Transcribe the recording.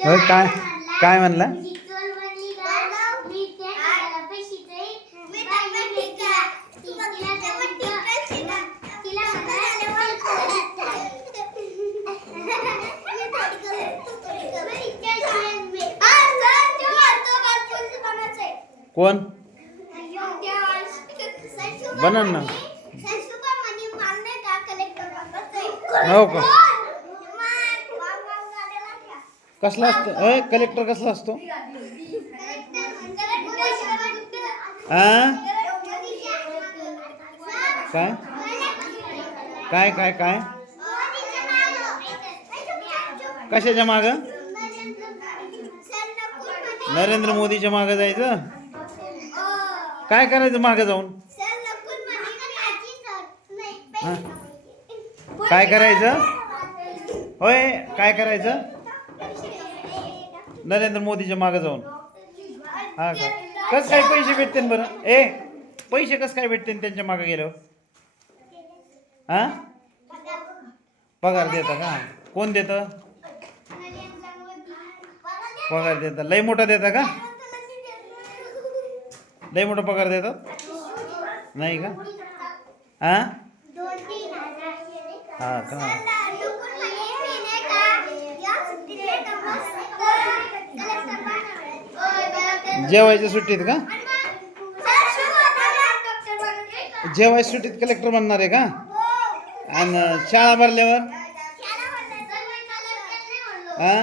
होय काय काय म्हणला कोण बनन ना हो का कसला असतो कलेक्टर कसला असतो काय काय काय काय कशाच्या माग नरेंद्र मोदीच्या मागे जायचं काय करायचं मागे जाऊन काय करायचं होय काय करायचं नरेंद्र मोदीच्या मागे जाऊन हा का कस काय पैसे भेटते बरं पैसे कस काय भेटते त्यांच्या मागे गेल्यावर हा पगार देता का कोण देतं पगार देतात लय मोठा देता का लय मोठा पगार देतात नाही का हा हा का जेवायच्या सुट्टीत का जेवायच्या सुट्टीत कलेक्टर बनणार आहे का आणि शाळा भरल्यावर हा